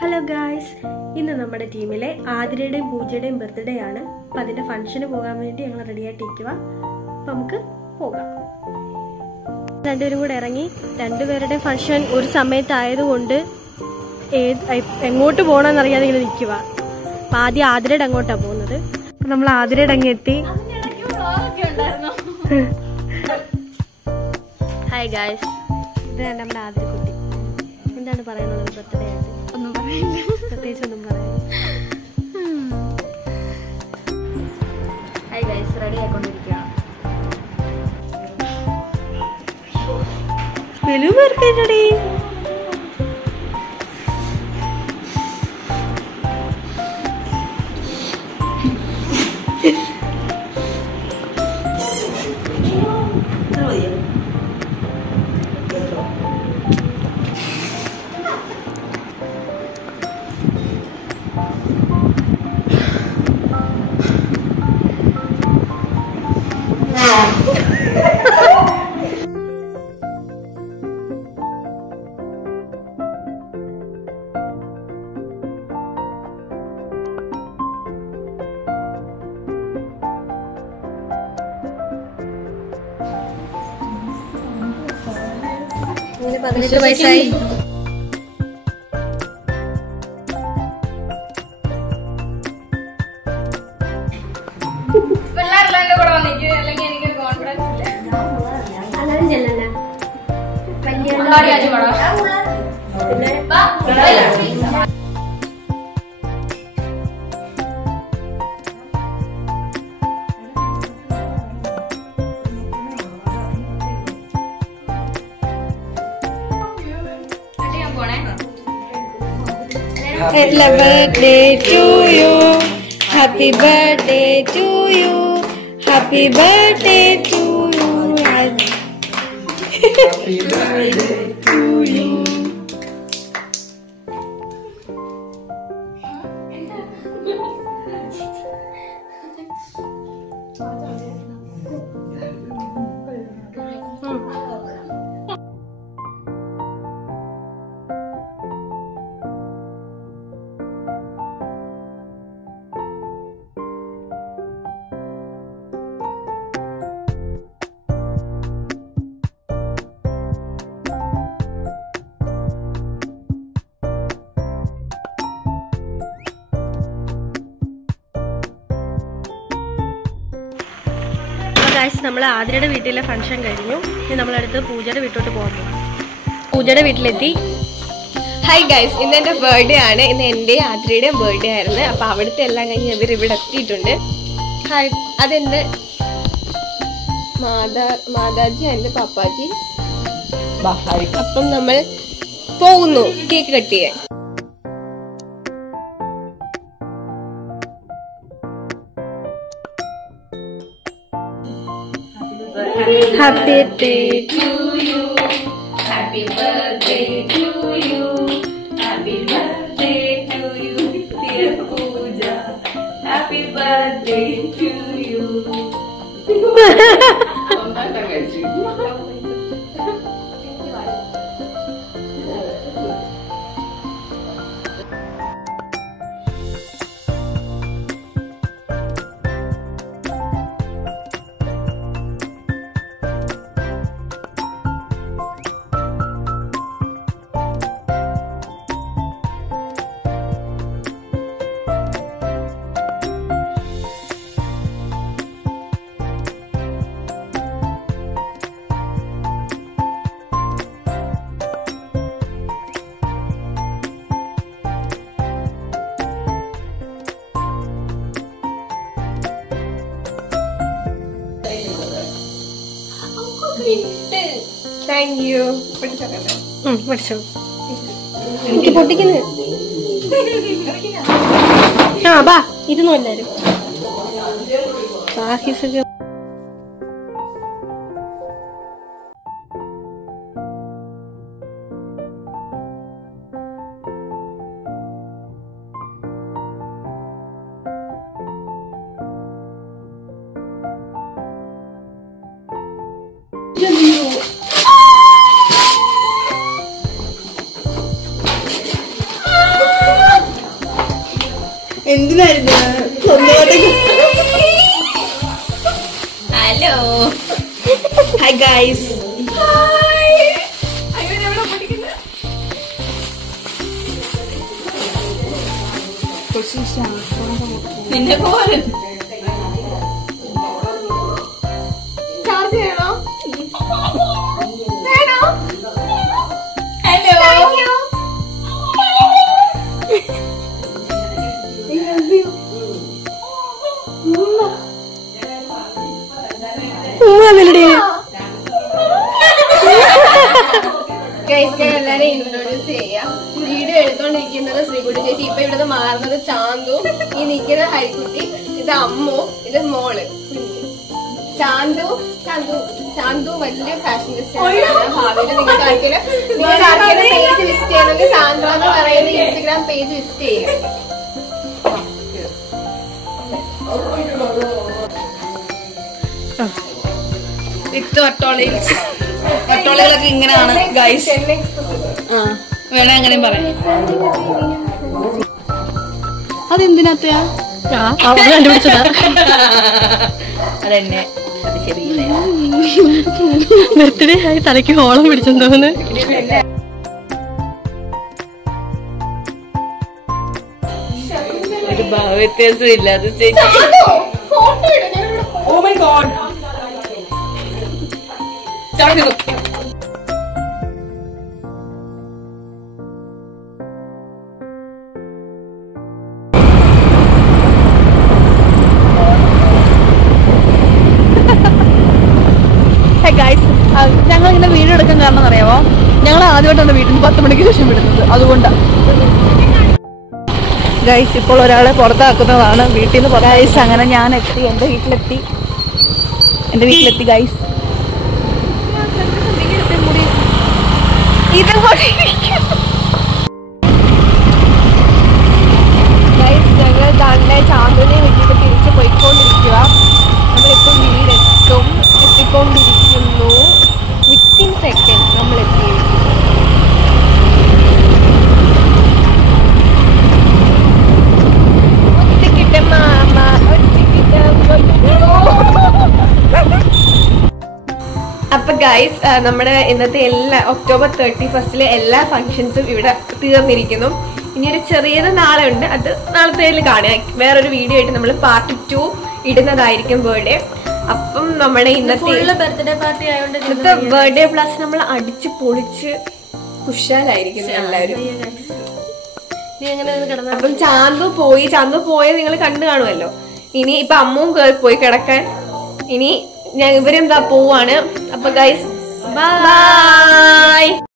Hello guys, ഇന്ന് നമ്മുടെ ടീമിലെ ആതിരയുടെയും പൂജയുടെയും ബർത്ത്ഡേ ആണ്. അപ്പം അതിൻ്റെ ഫംഗ്ഷന് പോകാൻ വേണ്ടി ഞങ്ങൾ റെഡി ആയിട്ടിരിക്കുക. അപ്പം നമുക്ക് പോകാം. രണ്ടുപേരും കൂടെ ഇറങ്ങി. രണ്ടുപേരുടെ ഫംഗ്ഷൻ ഒരു സമയത്തായതുകൊണ്ട് എങ്ങോട്ട് പോകണമെന്നറിയാതെ ഇങ്ങനെ നിൽക്കുക. അപ്പം ആദ്യം ആതിരയുടെ അങ്ങോട്ടാണ് പോകുന്നത്. അപ്പം നമ്മൾ ആതിരയുടെ അങ്ങ് എത്തി. ഹായ് ഗായ്സ്, ഇതാണ് നമ്മുടെ ആതിരക്കുട്ടി. എന്താണ് പറയാനുള്ളത് ബർത്ത്ഡേ ആയിട്ട്? ഒന്നും പറയില്ല, പ്രത്യേകിച്ചൊന്നും പറയാം. ഹായ് ഗൈസ്, റെഡി ആയിക്കൊണ്ടിരിക്കുകയാണ്. ഇങ്ങനെ 18 വയസ്സായി. പിള്ളേരെല്ലാം കൂടെ വന്നിട്ട് അല്ലെങ്കിൽ എനിക്ക് കോൺഫിഡൻസ് ഇല്ല. Happy birthday to you. Happy birthday to you. Happy birthday to you. Happy birthday to you. നമ്മൾ ആതിരയുടെ വീട്ടിലെ ഫംഗ്ഷൻ കഴിഞ്ഞു. ഇനി നമ്മളടുത്ത് പൂജയുടെ വീട്ടിലോട്ട് പോകുന്നു. പൂജയുടെ വീട്ടിലെത്തി. ഹായ് ഗൈസ്, ഇന്ന് എൻ്റെ ബർത്ത്ഡേ ആണ്. ഇന്ന് എൻ്റെ ആതിരയുടെയും ബർത്ത്ഡേ ആയിരുന്നു. അപ്പോൾ അവിടുത്തെ എല്ലാം കഴിഞ്ഞ് ഇവർ ഇവിടെ എത്തിയിട്ടുണ്ട്. ഹായ്, അതെൻ്റെ മാതാജി, എൻ്റെ പാപ്പാജി. അപ്പം നമ്മൾ പോകുന്നു കേക്ക് കട്ട് ചെയ്യാൻ. Happy birthday to you. Happy birthday to you. Happy birthday to you, dear Pooja. Happy birthday to you. Thank you. പഠിച്ചോ, എനിക്ക് പൊട്ടിക്കുന്നു. ആ ബാ, ഇരുന്നു എല്ലാരും. സാഹിസൊക്കെ എന്തിനായിരുന്നു ഹലോ ഹായ് ഗൈസ് നിന്നെ പോലെ ചാർജ് ചെയ്യണോ? വേണോ? ഹലോ ഗൈസ് ഞാൻ എല്ലാരെയും ഇൻട്രോഡ്യൂസ് ചെയ്യാം. വീഡിയോ എടുത്തോണ്ടിരിക്കുന്നത് ശ്രീകുട്ടി ചേച്ചി, ഇപ്പൊ ഇവിടുന്ന് മാറുന്നത് ചാന്തു, ഈ നിൽക്കുന്ന ഹരിക്കുട്ടി, ഇത് അമ്മു, ഇത് മോള് ചാന്തു വലിയ ഫാഷൻ ഡിസൈനറാണ്. ഭാവിയിൽ നിങ്ങൾക്ക് ആർക്കെങ്കിലും പേജ് വിസിറ്റ് ചെയ്യണമെങ്കിൽ സാന്ദ്ര എന്ന് പറയുന്ന ഇൻസ്റ്റഗ്രാം പേജ് വിസിറ്റ് ചെയ്യുക. വിത്ത് വട്ടോളികളൊക്കെ ഇങ്ങനെയാണ് ഗൈസ്. വേണേ അങ്ങനെയും പറയാം. അതെന്തിനകത്തെയാ കണ്ടുപിടിച്ചതാ. അതെന്നെ അത് ശരിയില്ല. ബർത്ത്ഡേ ആയി തലയ്ക്ക് ഹോളം പിടിച്ചെന്തോന്ന്. ഒരു വ്യത്യാസമില്ല അത് ചേച്ചി. ഓ മൈ ഗോഡ് ഞങ്ങൾ ഇങ്ങനെ വീഡിയോ എടുക്കാൻ കാരണം അറിയാമോ? ഞങ്ങൾ ആദ്യമായിട്ടാണ് വീട്ടിൽ നിന്ന് 10 മണിക്ക് ശേഷം വിടുന്നത്. അതുകൊണ്ടാണ് ഗൈസ് ഇപ്പോൾ ഒരാളെ പുറത്താക്കുന്നതാണ് വീട്ടിൽ നിന്ന്. ഗൈസ് അങ്ങനെ ഞാൻ എത്തി, എൻ്റെ വീട്ടിലെത്തി ഗൈസ്. ഞങ്ങൾ തന്നെ ചാന്ദിനെ വീട്ടിൽ തിരിച്ച് പോയിക്കൊണ്ടിരിക്കുക. നമ്മളിപ്പം എത്തിക്കൊണ്ടിരിക്കുന്നു. വിത്തിൻ സെക്കൻഡ് നമ്മൾ എത്തിയിരിക്കുന്നു. അപ്പൊ ഗൈസ് നമ്മുടെ ഇന്നത്തെ ഒക്ടോബർ 31 എല്ലാ ഫംഗ്ഷൻസും ഇവിടെ തീർന്നിരിക്കുന്നു. ഇനി ഒരു ചെറിയത് നാളെ ഉണ്ട്, അത് നാളത്തെ കാണാം. വേറൊരു വീഡിയോ ആയിട്ട് നമ്മൾ പാർട്ട് 2 ഇടുന്നതായിരിക്കും ബർത്ത്ഡേ. അപ്പം നമ്മുടെ ഇന്നത്തെ ബർത്ത്ഡേ പാർട്ടി ആയതുകൊണ്ട് ഇന്നത്തെ ബർത്ത്ഡേ പ്ലസ് നമ്മൾ അടിച്ച് പൊളിച്ച് കുശാലായിരിക്കും എല്ലാവരും. അപ്പം ചാന്തു പോയത് നിങ്ങൾ കണ്ടു കാണുമല്ലോ. ഇനി ഇപ്പൊ അമ്മും പോയി കിടക്കാൻ. ഇനി ഇവരെന്താ പോവാണ്. അപ്പൊ ഗൈസ് ബൈ.